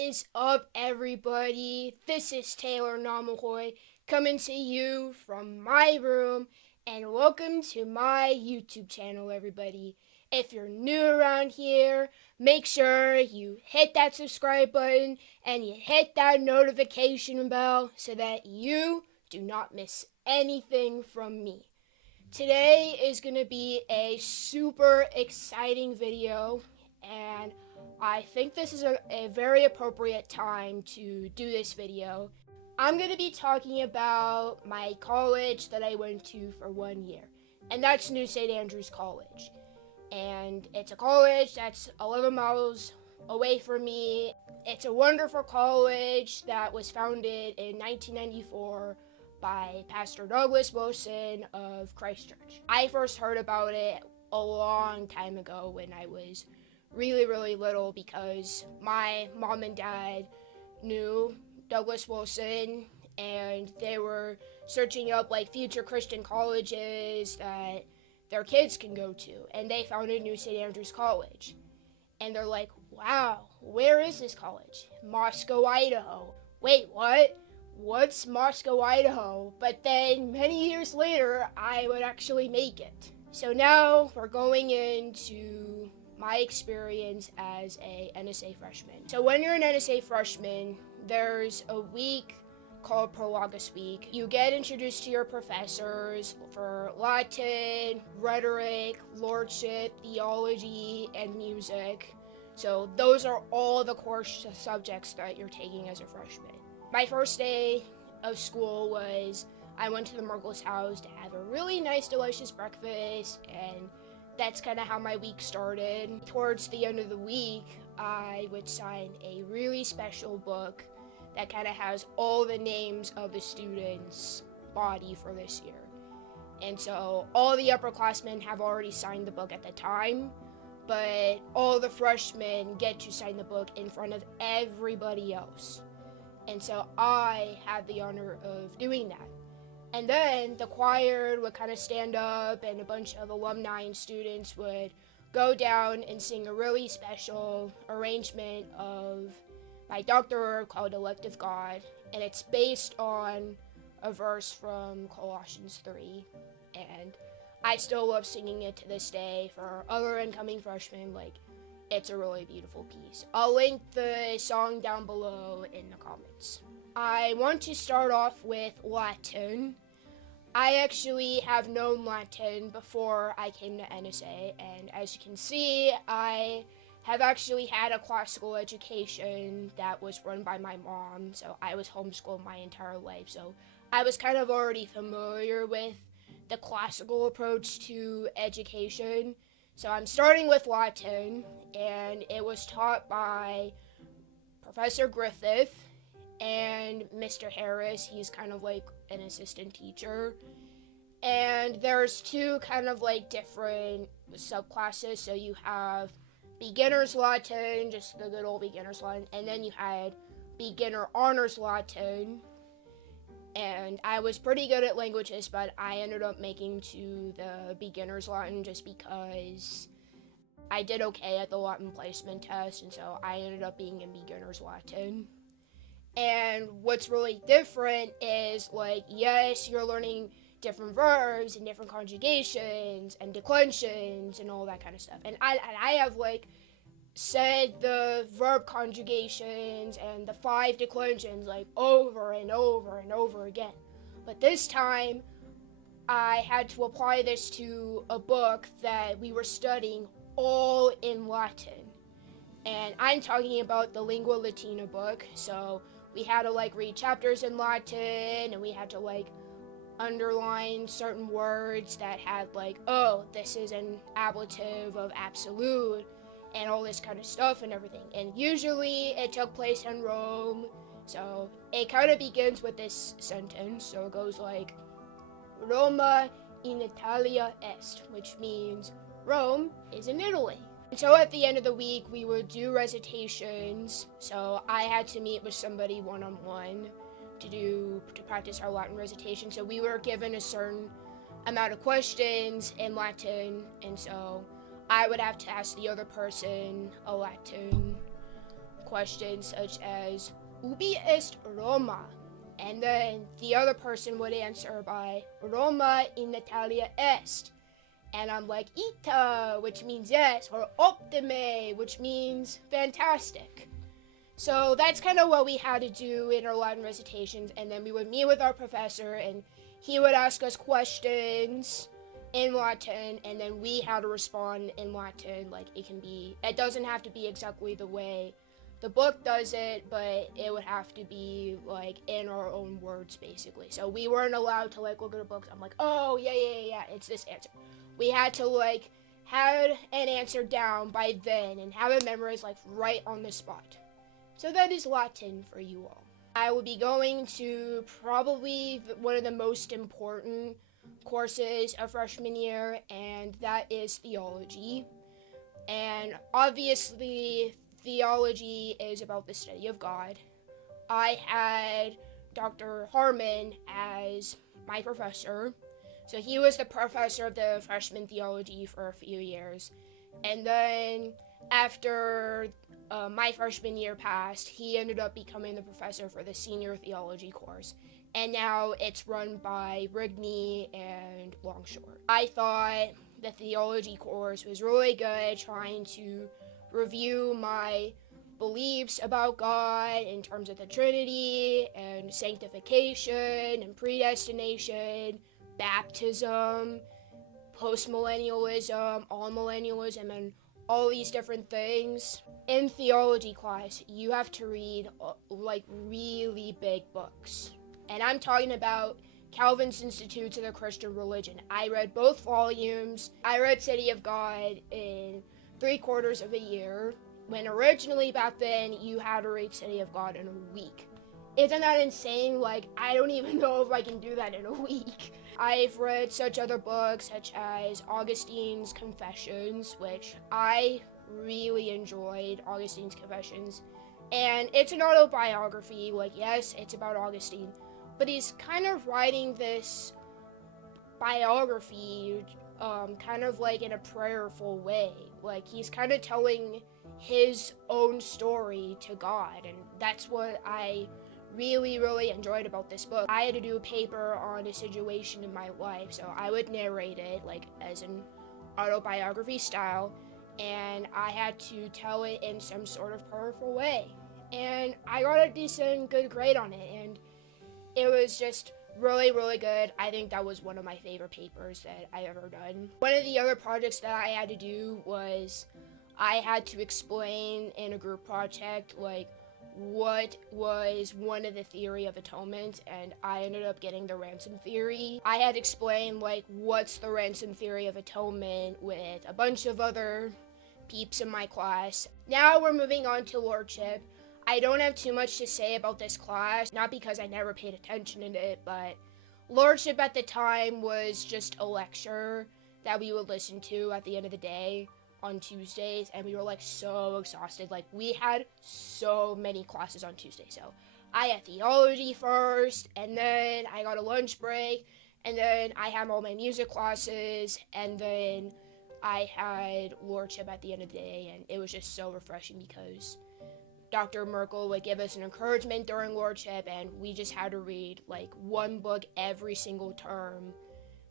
is up, everybody? This is Taylor Namahoy coming to you from my room, and welcome to my YouTube channel, everybody. If you're new around here, make sure you hit that subscribe button and you hit that notification bell so that you do not miss anything from me. Today is going to be a super exciting video, and I think this is a very appropriate time to do this video. I'm going to be talking about my college that I went to for 1 year, and that's New St. Andrews College. And it's a college that's 11 miles away from me. It's a wonderful college that was founded in 1994 by Pastor Douglas Wilson of Christ Church. I first heard about it a long time ago when I was really little because my mom and dad knew Douglas Wilson and they were searching up like future Christian colleges that their kids can go to, and they founded New St. Andrews College. And they're like, wow, where is this college? Moscow, Idaho. Wait, what? What's Moscow, Idaho? But then many years later, I would actually make it. So now we're going into my experience as a NSA freshman. So when you're an NSA freshman, there's a week called Prologus Week. You get introduced to your professors for Latin, rhetoric, lordship, theology, and music. So those are all the core subjects that you're taking as a freshman. My first day of school was I went to the Merkel's house to have a really nice, delicious breakfast, and that's kind of how my week started. Towards the end of the week, I would sign a really special book that kind of has all the names of the students' body for this year. And so all the upperclassmen have already signed the book at the time, but all the freshmen get to sign the book in front of everybody else. And so I had the honor of doing that. And then the choir would kind of stand up and a bunch of alumni and students would go down and sing a really special arrangement of my doctor called Elect of God, and it's based on a verse from Colossians 3, and I still love singing it to this day for other incoming freshmen. Like, it's a really beautiful piece. I'll link the song down below in the comments. I want to start off with Latin. I actually have known Latin before I came to NSA, and as you can see, I have actually had a classical education that was run by my mom, so I was homeschooled my entire life, so I was kind of already familiar with the classical approach to education. So I'm starting with Latin, and it was taught by Professor Griffith and Mr. Harris. He's kind of like an assistant teacher. And there's two kind of like different subclasses, so you have beginner's Latin, just the good old beginner's Latin, and then you had beginner honors Latin, and I was pretty good at languages, but I ended up making to the beginner's Latin just because I did okay at the Latin placement test, and so I ended up being in beginner's Latin. And what's really different is, like, yes, you're learning different verbs and different conjugations and declensions and all that kind of stuff. And I have like said the verb conjugations and the 5 declensions like over and over and over again. But this time I had to apply this to a book that we were studying all in Latin. And I'm talking about the Lingua Latina book. So we had to like read chapters in Latin, and we had to like underline certain words that had like, oh, this is an ablative of absolute, and all this kind of stuff and everything. And usually it took place in Rome, so it kind of begins with this sentence. So it goes like, Roma in Italia est, which means Rome is in Italy. And so at the end of the week, we would do recitations. So I had to meet with somebody one-on-one to practice our Latin recitation. So we were given a certain amount of questions in Latin, and so I would have to ask the other person a Latin questions such as Ubi est Roma? And then the other person would answer by Roma in Italia est. And I'm like, Ita, which means yes, or optime, which means fantastic. So that's kind of what we had to do in our Latin recitations, and then we would meet with our professor, and he would ask us questions in Latin, and then we had to respond in Latin. Like, it doesn't have to be exactly the way the book does it, but it would have to be, like, in our own words, basically. So we weren't allowed to, like, look at the books. I'm like, oh, yeah, it's this answer. We had to, like, have an answer down by then and have it memorized, like, right on the spot. So that is Latin for you all. I will be going to probably one of the most important courses of freshman year, and that is theology. And obviously, theology is about the study of God. I had Dr. Harmon as my professor. So he was the professor of the freshman theology for a few years. And then after my freshman year passed, he ended up becoming the professor for the senior theology course. And now it's run by Rigney and Longshore. I thought the theology course was really good, trying to review my beliefs about God in terms of the Trinity and sanctification and predestination, baptism, postmillennialism, all-millennialism, and all these different things. In theology class, you have to read like really big books. And I'm talking about Calvin's Institutes of the Christian Religion. I read both volumes. I read City of God in 3/4 of a year, when originally back then you had to read City of God in a week. Isn't that insane? Like, I don't even know if I can do that in a week. I've read such other books, such as Augustine's Confessions, which I really enjoyed Augustine's Confessions. And it's an autobiography. Like, yes, it's about Augustine, but he's kind of writing this biography kind of like in a prayerful way. Like, he's kind of telling his own story to God, and that's what I really enjoyed about this book. I had to do a paper on a situation in my life, so I would narrate it like as an autobiography style, and I had to tell it in some sort of powerful way. And I got a decent good grade on it, and it was just really good. I think that was one of my favorite papers that I ever done. One of the other projects that I had to do was I had to explain in a group project like what was one of the theory of atonement, and I ended up getting the ransom theory. I had explained like what's the ransom theory of atonement with a bunch of other peeps in my class. Now we're moving on to Lordship. I don't have too much to say about this class, not because I never paid attention in it, but Lordship at the time was just a lecture that we would listen to at the end of the day on Tuesdays, and we were like so exhausted. Like, we had so many classes on Tuesday. So I had theology first, and then I got a lunch break, and then I had all my music classes, and then I had Lordship at the end of the day, and it was just so refreshing because Dr. Merkel would give us an encouragement during Lordship, and we just had to read like one book every single term,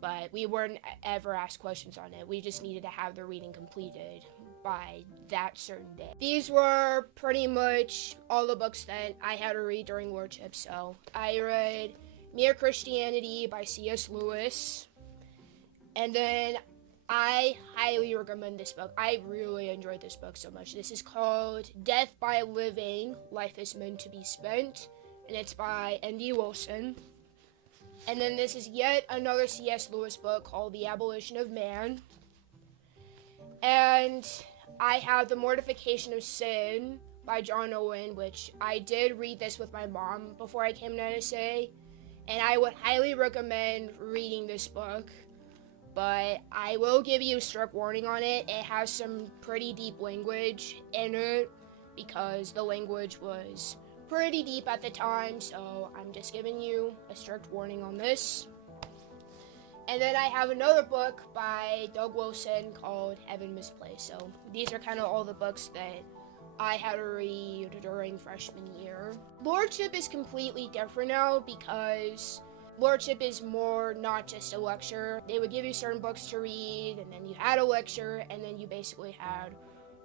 but we weren't ever asked questions on it. We just needed to have the reading completed by that certain day. These were pretty much all the books that I had to read during Lordship. So I read Mere Christianity by C.S. Lewis, and then I highly recommend this book. I really enjoyed this book so much. This is called Death by Living, Life is Meant to be Spent, and it's by N.D. Wilson. And then this is yet another C.S. Lewis book called The Abolition of Man. And I have The Mortification of Sin by John Owen, which I did read this with my mom before I came to NSA, and I would highly recommend reading this book. But I will give you a strict warning on it. It has some pretty deep language in it because the language was pretty deep at the time, so I'm just giving you a strict warning on this. And then I have another book by Doug Wilson called Heaven Misplaced. So these are kind of all the books that I had to read during freshman year. Lordship is completely different now because Lordship is more not just a lecture. They would give you certain books to read, and then you had a lecture, and then you basically had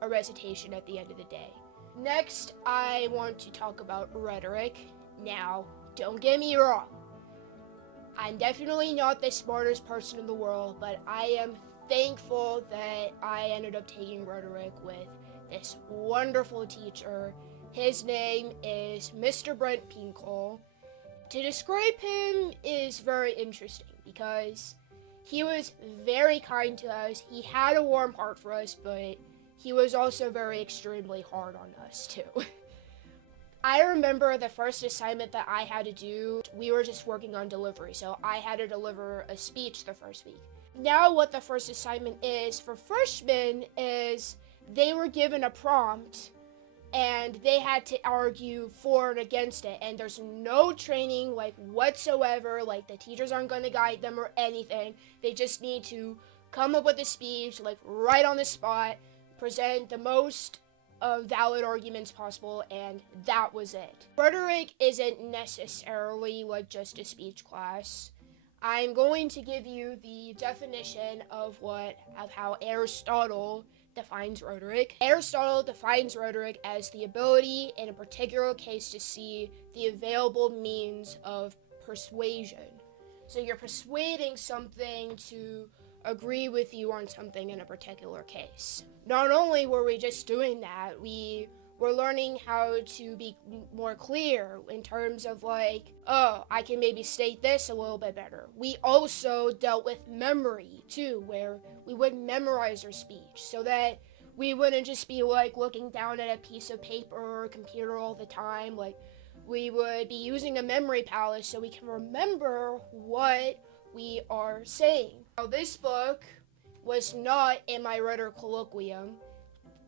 a recitation at the end of the day. Next, I want to talk about rhetoric. Now, don't get me wrong. I'm definitely not the smartest person in the world, but I am thankful that I ended up taking rhetoric with this wonderful teacher. His name is Mr. Brent Pinkle. To describe him is very interesting because he was very kind to us. He had a warm heart for us, but he was also very extremely hard on us too. I remember the first assignment that I had to do, we were just working on delivery, so I had to deliver a speech the first week. Now what the first assignment is for freshmen is they were given a prompt and they had to argue for and against it, and there's no training like whatsoever, like the teachers aren't going to guide them or anything. They just need to come up with a speech like right on the spot, present the most valid arguments possible, and that was it. Rhetoric isn't necessarily like just a speech class. I'm going to give you the definition of how Aristotle defines rhetoric. Aristotle defines rhetoric as the ability in a particular case to see the available means of persuasion. So you're persuading something to agree with you on something in a particular case. Not only were we just doing that, we were learning how to be more clear in terms of I can maybe state this a little bit better. We also dealt with memory too, where we would memorize our speech so that we wouldn't just be looking down at a piece of paper or a computer all the time. We would be using a memory palace so we can remember what we are saying. Now, this book was not in my rhetoric colloquium,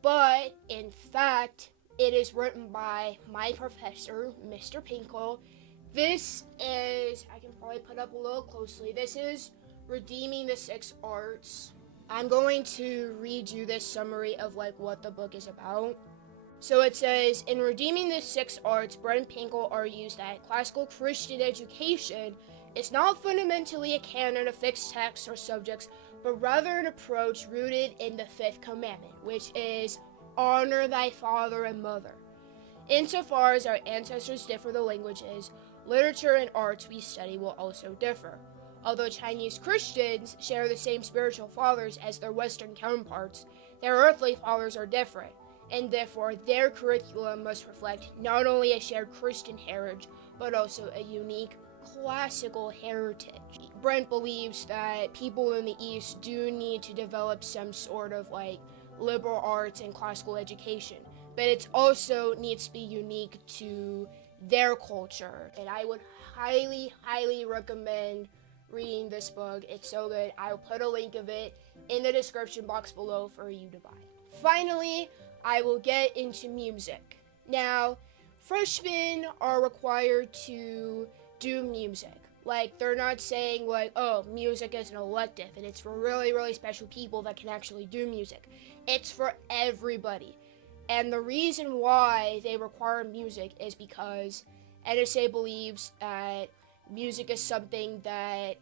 but in fact, it is written by my professor, Mr. Pinkle. This is, I can probably put up a little closely, this is Redeeming the Six Arts. I'm going to read you this summary of what the book is about. So it says, in Redeeming the Six Arts, Brent Pinkle argues that classical Christian education is not fundamentally a canon of fixed texts or subjects, but rather an approach rooted in the fifth commandment, which is honor thy father and mother. Insofar as our ancestors differ the languages, literature and arts we study will also differ. Although Chinese Christians share the same spiritual fathers as their Western counterparts, their earthly fathers are different, and therefore their curriculum must reflect not only a shared Christian heritage, but also a unique classical heritage. Brent believes that people in the East do need to develop some sort of liberal arts and classical education, but it also needs to be unique to their culture. And I would highly, highly recommend reading this book. It's so good. I'll put a link of it in the description box below for you to buy. Finally, I will get into music. Now, freshmen are required to do music. They're not saying music is an elective and it's for really, really special people that can actually do music. It's for everybody. And the reason why they require music is because NSA believes that music is something that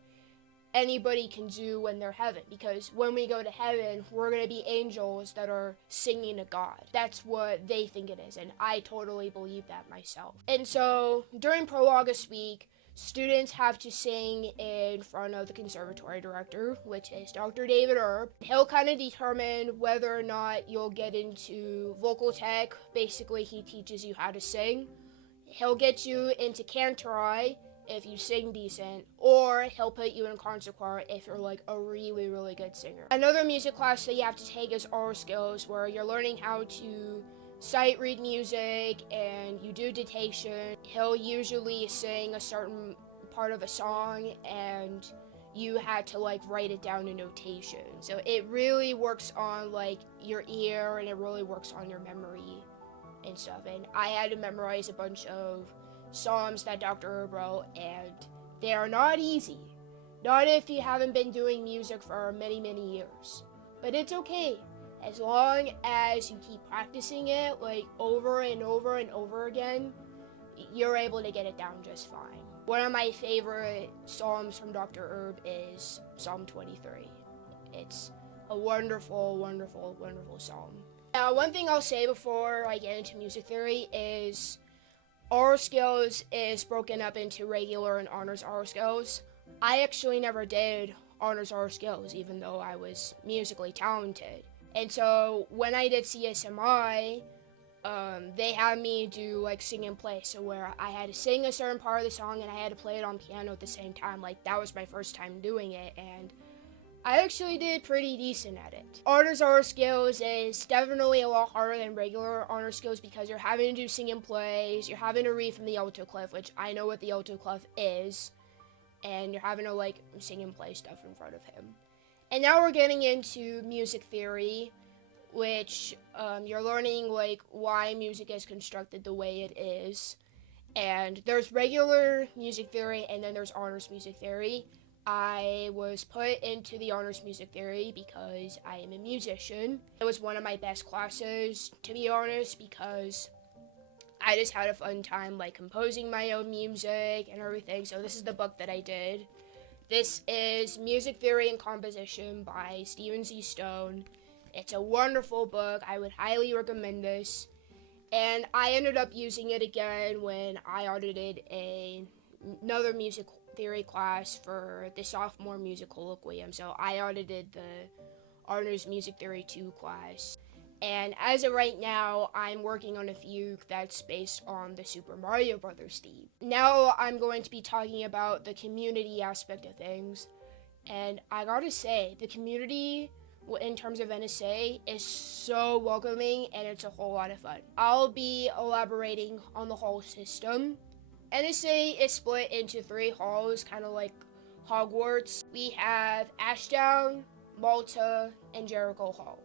anybody can do when they're heaven, because when we go to heaven, we're going to be angels that are singing to God. That's what they think it is, and I totally believe that myself. And so during Pro-August week, students have to sing in front of the conservatory director, which is Dr. David Erb. He'll kind of determine whether or not you'll get into vocal tech. Basically, he teaches you how to sing. He'll get you into cantori if you sing decent, or he'll put you in concert choir if you're a really, really good singer. Another music class that you have to take is oral skills, where you're learning how to sight read music and you do dictation. He'll usually sing a certain part of a song and you had to write it down in notation. So it really works on your ear, and it really works on your memory and stuff. And I had to memorize a bunch of Psalms that Dr. Erb wrote, and they are not easy. Not if you haven't been doing music for many, many years. But it's okay, As long as you keep practicing it like over and over and over again, you're able to get it down just fine. One of my favorite psalms from Dr. Herb is Psalm 23. It's a wonderful, wonderful, wonderful psalm. Now, one thing I'll say before I get into music theory is oral skills is broken up into regular and honors oral skills. I actually never did honors oral skills, even though I was musically talented. And so when I did CSMI, they had me do like sing and play, so where I had to sing a certain part of the song and I had to play it on piano at the same time. Like, that was my first time doing it, and I actually did pretty decent at it. Honors oral skills is definitely a lot harder than regular honor skills because you're having to do sing and plays, you're having to read from the alto clef, which I know what the alto clef is, and you're having to like sing and play stuff in front of him. And now we're getting into music theory, which you're learning like why music is constructed the way it is. And there's regular music theory and then there's honors music theory. I was put into the honors music theory because I am a musician. It was one of my best classes, to be honest, because I just had a fun time like composing my own music and everything. So this is the book that I did. This is Music Theory and Composition by Stephen Z. Stone. It's a wonderful book. I would highly recommend this. And I ended up using it again when I audited another music theory class for the sophomore music colloquium. So I audited the Honors Music Theory 2 class. And as of right now, I'm working on a fugue that's based on the Super Mario Brothers theme. Now I'm going to be talking about the community aspect of things. And I gotta say, the community in terms of NSA is so welcoming and it's a whole lot of fun. I'll be elaborating on the hall system. NSA is split into 3 halls, kind of like Hogwarts. We have Ashdown, Malta, and Jericho Hall.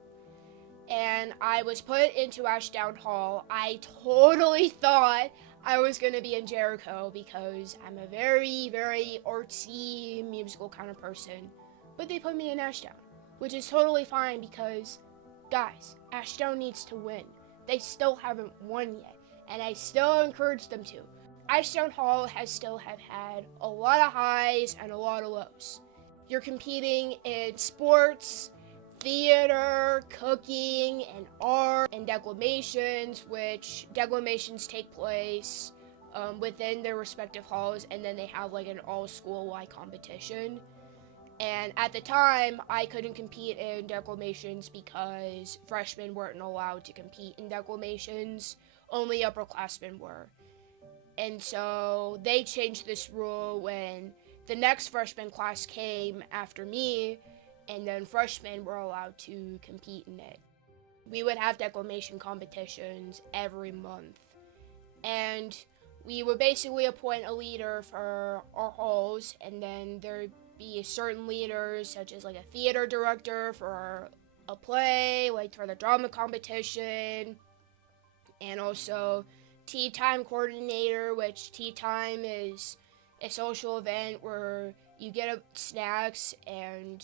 And I was put into Ashdown Hall. I totally thought I was going to be in Jericho because I'm a very, very artsy, musical kind of person. But they put me in Ashdown, which is totally fine because, guys, Ashdown needs to win. They still haven't won yet, and I still encourage them to. Ashdown Hall has still had a lot of highs and a lot of lows. You're competing in sports, theater, cooking, and art, and declamations, which declamations take place within their respective halls, and then they have like an all-school-wide competition. And at the time, I couldn't compete in declamations because freshmen weren't allowed to compete in declamations, only upperclassmen were. And so they changed this rule when the next freshman class came after me, and then freshmen were allowed to compete in it. We would have declamation competitions every month. And we would basically appoint a leader for our halls, and then there'd be certain leaders, such as like a theater director for a play, like for the drama competition, and also tea time coordinator, which tea time is a social event where you get snacks and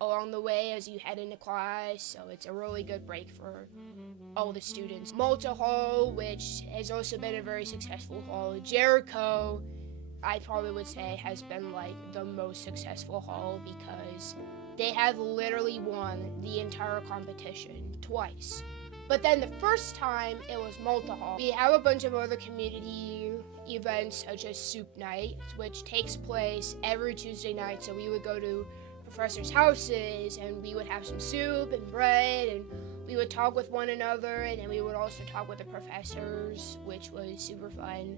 along the way as you head into class, so it's a really good break for all the students. Malta Hall, which has also been a very successful hall. Jericho, I probably would say, has been like the most successful hall because they have literally won the entire competition twice. But then the first time, it was Malta Hall. We have a bunch of other community events such as Soup Night, which takes place every Tuesday night. So we would go to professors' houses and we would have some soup and bread and we would talk with one another, and then we would also talk with the professors, which was super fun.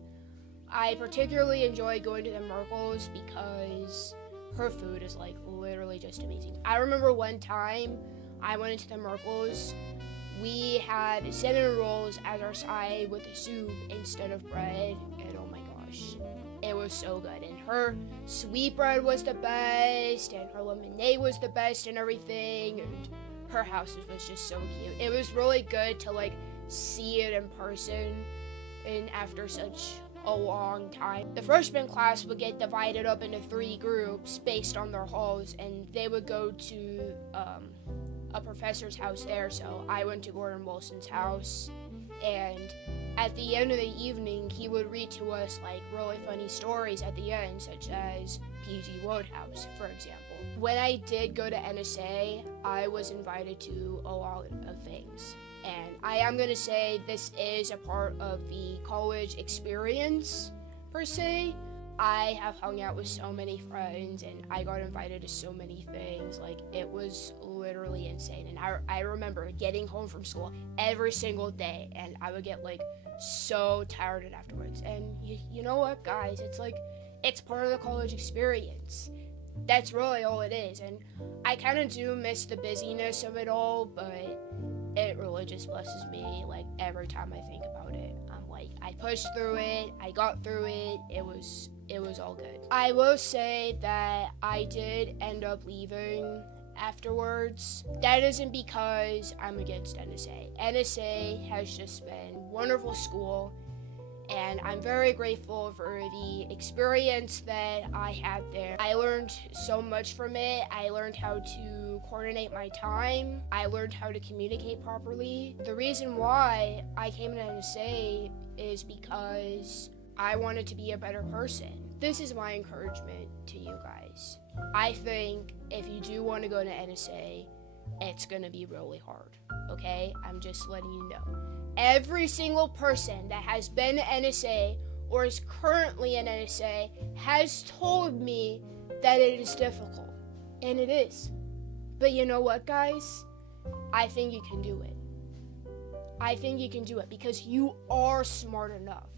I particularly enjoy going to the Merkles because her food is like literally just amazing. I remember one time I went into the Merkles. We had cinnamon rolls as our side with the soup instead of bread, and oh my gosh, it was so good. And her sweet bread was the best, and her lemonade was the best and everything, and her house was just so cute. It was really good to like see it in person and after such a long time. The freshman class would get divided up into 3 groups based on their halls, and they would go to a professor's house there, so I went to Gordon Wilson's house. And at the end of the evening, he would read to us like really funny stories at the end, such as P.G. Wodehouse, for example. When I did go to NSA, I was invited to a lot of things. And I am going to say this is a part of the college experience, per se. I have hung out with so many friends, and I got invited to so many things. Like, it was literally insane. And I remember getting home from school every single day, and I would get, like, so tired afterwards. And you know what, guys? It's like, it's part of the college experience. That's really all it is. And I kind of do miss the busyness of it all, but it really just blesses me, like, every time I think about it. I'm like, I pushed through it, I got through it, it was all good. I will say that I did end up leaving afterwards. That isn't because I'm against NSA. NSA has just been a wonderful school, and I'm very grateful for the experience that I had there. I learned so much from it. I learned how to coordinate my time. I learned how to communicate properly. The reason why I came to NSA is because I wanted to be a better person. This is my encouragement to you guys. I think if you do want to go to NSA, it's gonna be really hard, okay? I'm just letting you know. Every single person that has been to NSA or is currently in NSA has told me that it is difficult, and it is. But you know what, guys? I think you can do it. I think you can do it because you are smart enough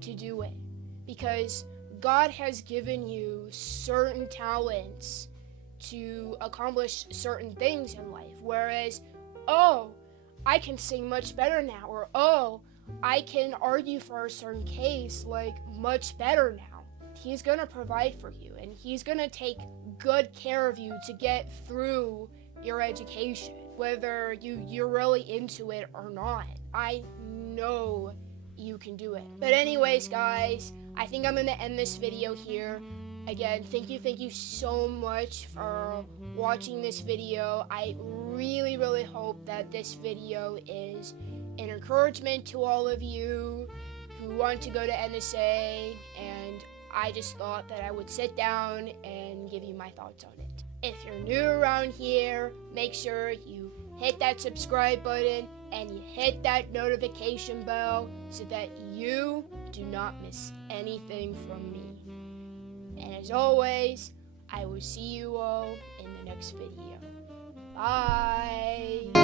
to do it. Because God has given you certain talents to accomplish certain things in life. Whereas, oh, I can sing much better now, or oh, I can argue for a certain case like much better now. He's gonna provide for you, and he's gonna take good care of you to get through your education, whether you're really into it or not. I know you can do it. But anyways, guys, I think I'm gonna end this video here. Again, thank you so much for watching this video. I really hope that this video is an encouragement to all of you who want to go to NSA, and I just thought that I would sit down and give you my thoughts on it. If you're new around here, make sure you hit that subscribe button and you hit that notification bell so that you do not miss anything from me. And as always, I will see you all in the next video. Bye!